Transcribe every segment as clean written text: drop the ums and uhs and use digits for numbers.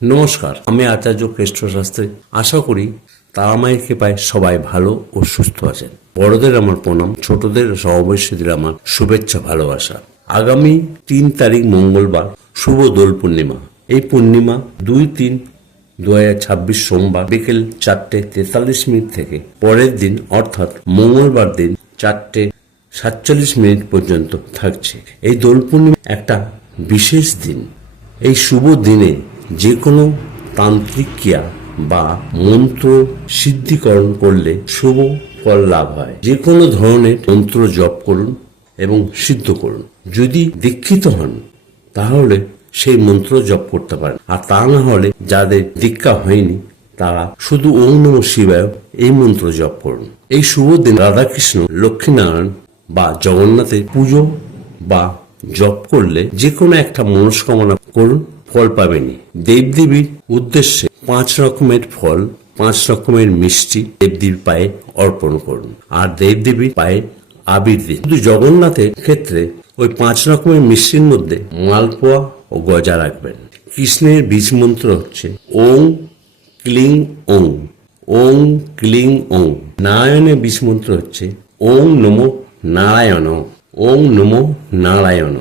নমস্কার, আমি আচার্য কেষ্ট শাস্ত্রী। আশা করি তারা মায়ের কৃপায় সবাই ভালো ও সুস্থ আছেন। বড়দের আমার প্রণাম, ছোটদের সহবয়সীদের আমার শুভেচ্ছা ভালোবাসা। আগামী 3 তারিখ মঙ্গলবার শুভ দোল পূর্ণিমা। এই পূর্ণিমা 2-3-2026 সোমবার বিকেল 4:43 থেকে পরের দিন অর্থাৎ মঙ্গলবার দিন 4:47 পর্যন্ত থাকছে। এই দোল পূর্ণিমা একটা বিশেষ দিন। এই শুভ দিনে যে কোনো তান্ত্রিক ক্রিয়া বা মন্ত্র সিদ্ধিকরণ করলে শুভ ফল লাভ হয়। যে কোনো ধরনের মন্ত্র জপ করুন এবং সিদ্ধ করুন। যদি দীক্ষিত হন তাহলে সেই মন্ত্র জপ করতে পারেন, আর তা না হলে যাদের দীক্ষা হয়নি তারা শুধু ওম নমঃ শিবায় এই মন্ত্র জপ করুন। এই শুভ দিন রাধাকৃষ্ণ, লক্ষ্মীনারায়ণ বা জগন্নাথের পুজো বা জপ করলে যে কোনো একটা মনস্কামনা করুন, ফল পাবেনই। দেবদেবীর উদ্দেশ্যে 5 রকমের ফল, 5 রকমের মিষ্টি দেবদেবীর পায়ে অর্পণ করুন, আর দেবদেবীর পায়ে আবির দিন। শুধু জগন্নাথের ক্ষেত্রে ওই 5 রকমের মিষ্টির মধ্যে মালপোয়া ও গজা রাখবেন। কৃষ্ণের বীজ মন্ত্র হচ্ছে ওং ক্লিং ওং, ওং ক্লিং ওং। নারায়ণের বীজ মন্ত্র হচ্ছে ওং নমো নারায়ণ, ওং নমো নারায়ণ।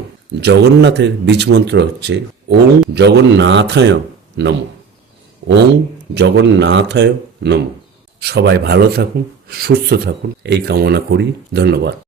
জগন্নাথের বীজ মন্ত্র হচ্ছে ওং জগন্নাথায় নমঃ, ওং জগন্নাথায় নমঃ। সবাই ভালো থাকুন, সুস্থ থাকুন এই কামনা করি। ধন্যবাদ।